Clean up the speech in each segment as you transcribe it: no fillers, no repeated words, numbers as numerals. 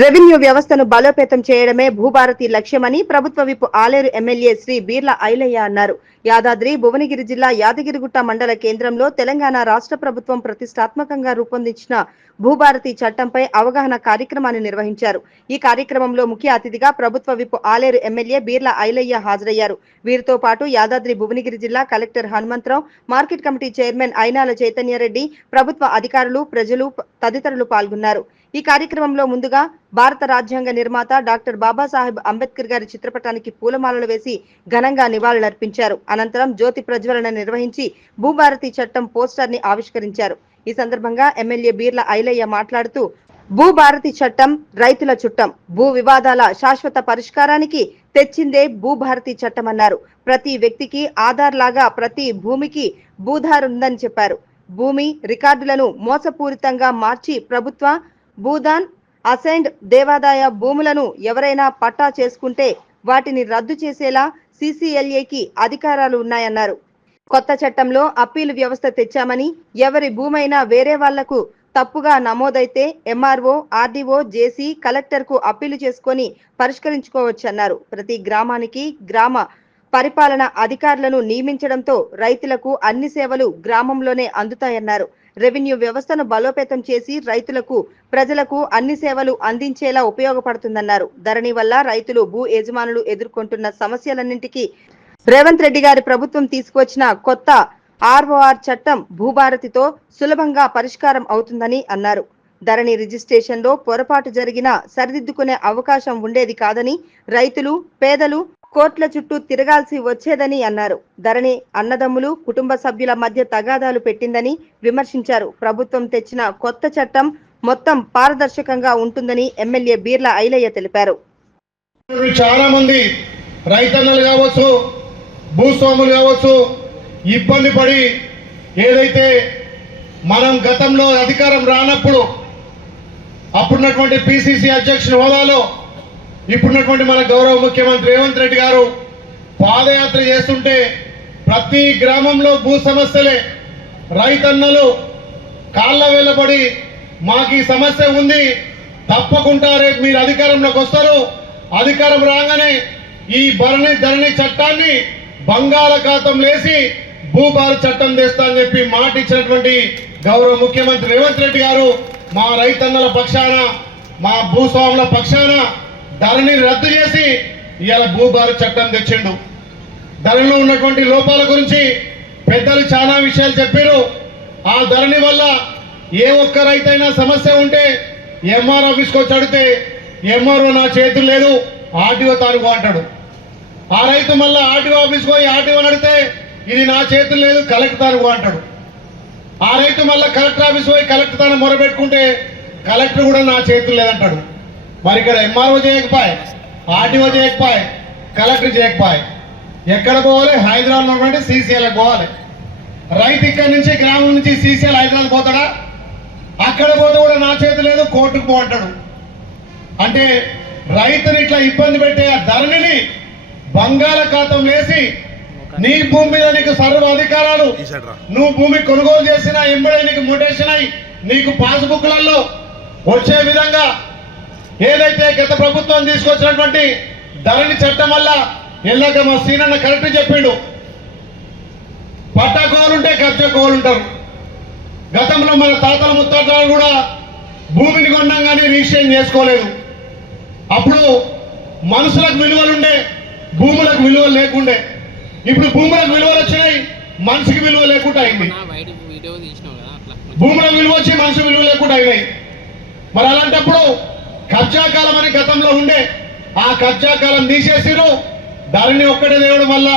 Revenue వ్యవస్థను బలోపేతం చేయడమే భూభారతి లక్ష్యమని ప్రభుత్వ విప్ ఆలేరు ఎమ్మెల్యే శ్రీ బీర్ల ఐలయ్య అన్నారు. యాదాద్రి భువనగిరి జిల్లా యాదగిరిగుట్ట మండల కేంద్రంలో తెలంగాణ రాష్ట్ర ప్రభుత్వం ప్రతిష్టాత్మకంగా రూపొందించిన భూభారతి చట్టంపై అవగాహన కార్యక్రమాన్ని నిర్వహించారు. ఈ కార్యక్రమంలో ముఖ్య అతిథిగా ప్రభుత్వ విప్ ఆలేరు ఎమ్మెల్యే బీర్ల ఐలయ్య హాజరయ్యారు. వీరితో పాటు యాదాద్రి భువనగిరి జిల్లా collector Hanumantha Rao, market committee chairman Ayinala Chaitanya Reddy, ప్రభుత్వ అధికారులు, ప్రజలు తదితరులు పాల్గొన్నారు. ఈ కార్యక్రమంలో ముందుగా భారత రాజ్యాంగ నిర్మాత డాక్టర్ బాబాసాహెబ్ అంబేద్కర్ గారి చిత్రపటానికి పూలమాలలు వేసి ఘనంగా నివాళులర్పించారు. అనంతరం జ్యోతి ప్రజ్వలన నిర్వహించి భూభారతి చట్టం పోస్టర్ ని ఆవిష్కరించారు. ఈ సందర్భంగా ఎమ్మెల్యే బీర్ల ఐలయ్య మాట్లాడుతూ భూభారతి చట్టం రైతుల చుట్టం, భూ వివాదాల శాశ్వత పరిష్కారానికి తెచ్చిందే భూభారతి చట్టం అన్నారు. ప్రతి వ్యక్తికి ఆధార్ లాగా ప్రతి భూమికి భూధార్ ఉందని చెప్పారు. భూమి రికార్డులను మోసపూరితంగా మార్చి ప్రభుత్వ భూదాన్, అసైన్డ్ దేవాదాయ భూములను ఎవరైనా పట్టా చేసుకుంటే వాటిని రద్దు చేసేలా సీసీఎల్ఏకి అధికారాలు ఉన్నాయన్నారు. కొత్త చట్టంలో అప్పీలు వ్యవస్థ తెచ్చామని ఎవరి భూమైనా వేరే వాళ్లకు తప్పుగా నమోదైతే ఎంఆర్ఓ, ఆర్డీఓ, జేసీ, కలెక్టర్ కు అప్పీలు చేసుకొని పరిష్కరించుకోవచ్చన్నారు. ప్రతి గ్రామానికి గ్రామ పరిపాలన అధికారులను నియమించడంతో రైతులకు అన్ని సేవలు గ్రామంలోనే అందుతాయన్నారు. రెవెన్యూ వ్యవస్థను బలోపేతం చేసి రైతులకు, ప్రజలకు అన్ని సేవలు అందించేలా ఉపయోగపడుతుందన్నారు. ధరణి వల్ల రైతులు, భూ యజమానులు ఎదుర్కొంటున్న సమస్యలన్నింటికీ రేవంత్ రెడ్డి గారి ప్రభుత్వం తీసుకువచ్చిన కొత్త ఆర్ఓఆర్ చట్టం భూభారతితో సులభంగా పరిష్కారం అవుతుందని అన్నారు. ధరణి రిజిస్ట్రేషన్ లో పొరపాటు జరిగినా సరిదిద్దుకునే అవకాశం ఉండేది కాదని, రైతులు, పేదలు కోర్టుల చుట్టూ తిరగాల్సి వచ్చేదని అన్నారు. ధరణి అన్నదమ్ములు, కుటుంబ సభ్యుల మధ్య తగాదాలు పెట్టిందని విమర్శించారు. ప్రభుత్వం తెచ్చిన కొత్త చట్టం మొత్తం పారదర్శకంగా ఉంటుందని ఎమ్మెల్యే బీర్ల ఐలయ్య తెలిపారు. చాలా మంది రైతన్నలు కావచ్చు, భూస్వాములు కావచ్చు, ఇబ్బంది పడి ఏదైతే మనం గతంలో అధికారం రానప్పుడు అప్పుడున్నటువంటి పిసిసి అధ్యక్షుని హోదాలో ఇప్పుడున్నటువంటి మన గౌరవ ముఖ్యమంత్రి రేవంత్ రెడ్డి గారు పాదయాత్ర చేస్తుంటే ప్రతి గ్రామంలో భూ సమస్యలే. రైతన్నలు కాళ్ళ వెళ్ళబడి మాకు ఈ సమస్య ఉంది, తప్పకుండా రేపు మీరు అధికారంలోకి వస్తారు, అధికారం రాగానే ఈ ధరణి చట్టాన్ని బంగాళాఖాతం లేసి భూభారతి చట్టం తెస్తా అని చెప్పి మాట ఇచ్చినటువంటి గౌరవ ముఖ్యమంత్రి రేవంత్ రెడ్డి గారు మా రైతన్నల పక్షాన, మా భూస్వాముల పక్షాన ధరణి రద్దు చేసి ఇవాళ భూభారతి చట్టం తెచ్చిండు. ధరణిలో ఉన్నటువంటి లోపాల గురించి పెద్దలు చాలా విషయాలు చెప్పారు. ఆ ధరణి వల్ల ఏ ఒక్క రైతైనా సమస్య ఉంటే ఎంఆర్ ఆఫీస్కి వచ్చి అడిగితే ఎంఆర్ఓ నా చేతులు లేదు, ఆర్టీఓ తానుకో అంటాడు. ఆ రైతు మళ్ళీ ఆర్టీఓ ఆఫీస్కి పోయి ఆర్టీఓని అడిగితే ఇది నా చేతులు లేదు, కలెక్టర్ తానుకో అంటాడు. ఆ రైతు మళ్ళీ కలెక్టర్ ఆఫీస్ పోయి కలెక్టర్ తాను మొరబెట్టుకుంటే కలెక్టర్ కూడా నా చేతులు లేదంటాడు. మరి ఇక్కడ ఎంఆర్ఓ చేయకపోయి, ఆర్టీఓ చేయకపోయి, కలెక్టర్ చేయకపోయి, ఎక్కడ పోవాలి? హైదరాబాద్ ఉన్నటువంటి సీసీఎల్కి పోవాలి. రైతు ఇక్కడి నుంచి గ్రామం నుంచి సీసీఎల్ హైదరాబాద్ పోతాడా? అక్కడ పోతే కూడా నా చేతి లేదు, కోర్టుకు పో అంటాడు. అంటే రైతుని ఇట్లా ఇబ్బంది పెట్టే ఆ ధరణిని బంగాళాఖాతం వేసి నీ భూమి మీద నీకు సర్వ అధికారాలు, నువ్వు భూమి కొనుగోలు చేసినా ఎంబడే నీకు మొటేషన్ అయి నీకు పాస్బుక్లలో వచ్చే విధంగా ఏదైతే గత ప్రభుత్వం తీసుకొచ్చినటువంటి ధరణి చట్టం వల్ల ఎల్లాక మా సీనన్న కరెక్ట్ చెప్పిండు. పట్టా కోవాలుంటే కబ్జా కోవాలుంటారు. గతంలో మన తాతల ముత్తాతలు కూడా భూమిని కొన్నాం కానీ రిజిస్ట్రేషన్ చేసుకోలేదు. అప్పుడు మనుషులకు విలువలుండే, భూములకు విలువలు లేకుండే. ఇప్పుడు భూములకు విలువలు వచ్చినాయి, మనిషికి విలువ లేకుండా అయింది. భూములకు విలువ వచ్చి మనిషి విలువ లేకుండా అయినాయి. మరి అలాంటప్పుడు కబ్జా కాలం అని గతంలో ఉండే, ఆ కబ్జా కాలం తీసేసిరు. ధరణి ఒక్కటే దేవుడు వల్ల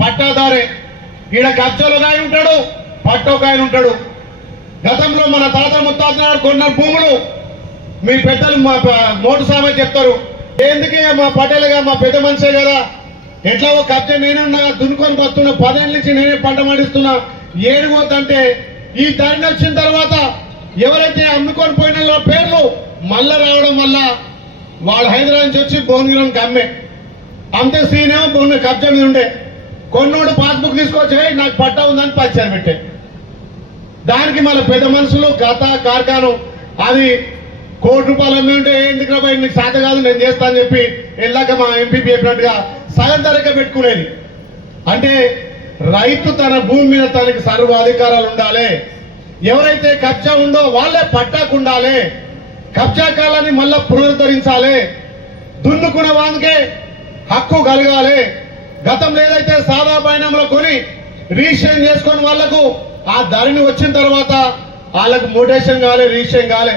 పట్టాదారే. ఈడ కబ్జాలో ఆయన ఉంటాడు, పట్టోక ఆయన ఉంటాడు. గతంలో మన తాతల ముత్తాతలు కొన్న భూములు మీ పెద్దలు మా మోటు సామెత చెప్తారు, ఎందుకే మా పటేలుగా మా పెద్ద మనిషే కదా, ఎట్లా ఒక కబ్జా నేనున్నా దున్నుకొని వస్తున్నా, 10 ఏళ్ళ నుంచి నేనే పంట పండిస్తున్నా, ఏడుగోద్దంటే ఈ ధరణి వచ్చిన తర్వాత ఎవరైతే అమ్ముకొని పోయిన పేర్లు మళ్ళా రావడం వల్ల వాళ్ళు హైదరాబాద్ నుంచి వచ్చి భువనగిరికి అమ్మితే సీనేమో భూమి కబ్జా మీద ఉండే. కొన్నోడు పాస్బుక్ తీసుకొచ్చి నాకు పట్టా ఉందని పరిచయం పెట్టే. దానికి మన పెద్ద మనుషులు గత కార్ఖాను అది ₹1,00,00,000 అమ్మి ఉంటే ఎందుకు రాబోయే నీకు శాత కాదు నేను చేస్తా అని చెప్పి వెళ్ళాక మా ఎంపీ చెప్పినట్టుగా సగం ధరకే పెట్టుకునేది. అంటే రైతు తన భూమి మీద తనకి సర్వ అధికారాలు ఉండాలి. ఎవరైతే కబ్జా ఉందో వాళ్ళే పట్టాకు ఉండాలి. కబ్జా కాలాన్ని మళ్ళా పునరుద్ధరించాలి. దున్నుకున్న వానికే హక్కు కలగాలి. గతంలో ఏదైతే సాదా బైనాంలో కొని రిజిస్ట్రేషన్ చేసుకుని వాళ్లకు ఆ ధరని వచ్చిన తర్వాత వాళ్ళకు మోటేషన్ కాలే, రిజిస్ట్రేషన్ కాలే.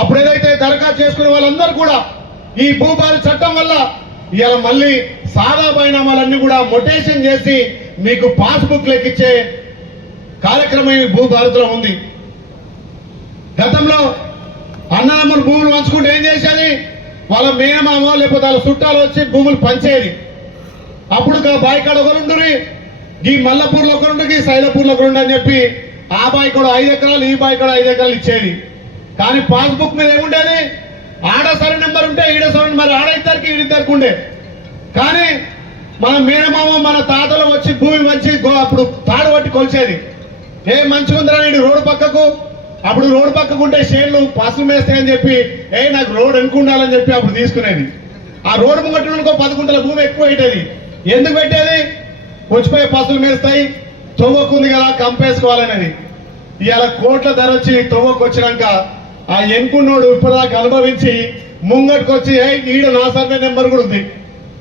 అప్పుడు ఏదైతే దరఖాస్తు చేసుకునే వాళ్ళందరూ కూడా ఈ భూభారతి చట్టం వల్ల ఇవాళ మళ్ళీ సాదా బైనామాలన్నీ కూడా మొటేషన్ చేసి మీకు పాస్బుక్ లెక్కిచ్చే కార్యక్రమం ఈ భూభారతిలో ఉంది. గతంలో అన్నదమ్ములు భూములు పంచుకుంటే ఏం చేసేది, వాళ్ళ మేనమామ లేకపోతే వాళ్ళ చుట్టాలు వచ్చి భూములు పంచేది. అప్పుడు బాయికాడ ఒకరుండ్రి, ఈ మల్లపూర్లో ఒకరుండు, ఈ సైలపూర్లో ఒకరుండు అని చెప్పి ఆ బాయికాడ 5 ఎకరాలు, ఈ బాయికాడ 5 ఎకరాలు ఇచ్చేది. కానీ పాస్బుక్ మీద ఏముండేది, ఆడ సర్వే నెంబర్ ఉంటే ఈడ సర్వే నెంబర్, ఆడ ఇద్దరికి ఈడిద్దరికి ఉండే. కానీ మన మేనమామ మన తాతలు వచ్చి భూమి మంచి అప్పుడు తాడు పట్టి కొలిచేది. ఏ మంచిగా ఉందిరా నీడు రోడ్డు పక్కకు, అప్పుడు రోడ్డు పక్కకు ఉంటే షేర్లు పసులు వేస్తాయని చెప్పి నాకు రోడ్ ఎన్నుకుండాలని చెప్పి అప్పుడు తీసుకునేది. ఆ రోడ్డు ముంగట్టుకో 10 గుంటల భూమి ఎక్కువ పెట్టేది. ఎందుకు పెట్టేది, వచ్చిపోయి పసులు మేస్తాయి, తొవ్వకుంది కదా కంపేసుకోవాలనేది. ఇవాళ కోట్ల ధర వచ్చి తొవ్వకు వచ్చినాక ఆ ఎన్నుకున్నోడు ఇప్పటిదాకా అనుభవించి ముంగట్టుకు వచ్చి ఈడ నా సర్వే నెంబర్ కూడా ఉంది,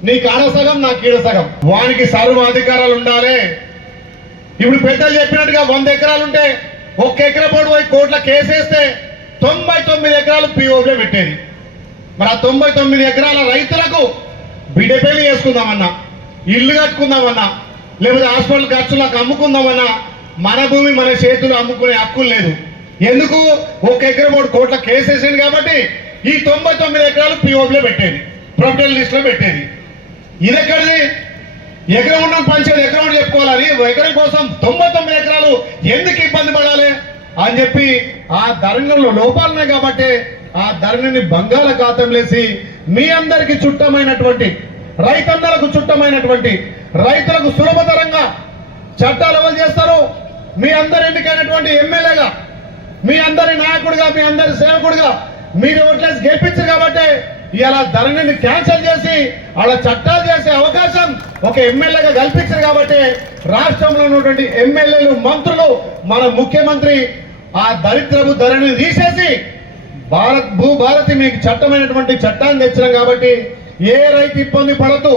నీకు ఆడ సగం నాకు ఈడ సగం, వానికి సర్వ అధికారాలు ఉండాలి. ఇప్పుడు పెద్దలు చెప్పినట్టుగా 100 ఎకరాలు ఉంటే 1 ఎకరా పోడు పోయి కోట్ల కేసేస్తే 99 ఎకరాలు పిఓలో పెట్టేది. మరి ఆ 99 ఎకరాల రైతులకు బిడ్డ పెళ్లి చేసుకుందామన్నా, ఇల్లు కట్టుకుందామన్నా, లేకపోతే హాస్పిటల్ ఖర్చులకు అమ్ముకుందామన్నా మన భూమి మన చేతులు అమ్ముకునే హక్కు లేదు. ఎందుకు, 1 ఎకరా పోడు కోట్ల కేసేసింది కాబట్టి ఈ 99 ఎకరాలు పిఓలో పెట్టేది, ప్రొఫెషనల్ లిస్ట్ లో పెట్టేది. ఇది ఎక్కడిది, ఎకరం ఉన్న పంచేది ఎకరం చెప్పుకోవాలని ఎకరం కోసం 99 ఎకరాలు ఎందుకు ఇబ్బంది పడాలి అని చెప్పి ఆ ధరణిలో లోపాలున్నాయి కాబట్టి ఆ ధరణిని బంగాళాఖాతం లేసి మీ అందరికి చుట్టమైనటువంటి రైతన్నలకు చుట్టమైనటువంటి రైతులకు సులభతరంగా చట్టాలు అమలు చేస్తారు. మీ అందరి ఎన్నికైనటువంటి ఎమ్మెల్యేగా, మీ అందరి నాయకుడిగా, మీ అందరి సేవకుడిగా మీరు ఓట్లేసి గెలిపించారు కాబట్టి ఇలా ధరణిని క్యాన్సిల్ చేసి అలా చట్టాలు చేసే అవకాశం ఒక ఎమ్మెల్యేగా కల్పించారు కాబట్టి రాష్ట్రంలో ఉన్నటువంటి ఎమ్మెల్యేలు, మంత్రులు, మన ముఖ్యమంత్రి ఆ దరిద్రపు ధరణిని తీసేసి భూభారతి మీకు చట్టమైనటువంటి చట్టాన్ని తెచ్చినాం కాబట్టి ఏ రైతు ఇబ్బంది పడద్దు,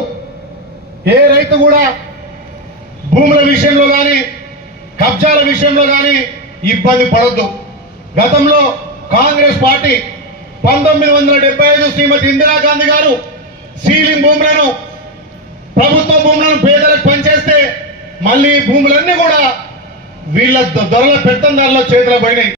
ఏ రైతు కూడా భూముల విషయంలో కానీ కబ్జాల విషయంలో కానీ ఇబ్బంది పడద్దు. గతంలో కాంగ్రెస్ పార్టీ 1975 శ్రీమతి ఇందిరాగాంధీ గారు సీలింగ్ భూములను, ప్రభుత్వ భూములను పేదలకు పనిచేస్తే మళ్ళీ భూములన్నీ కూడా వీళ్ళ దొరల పెత్తందారుల చేతిలో పోయినాయి.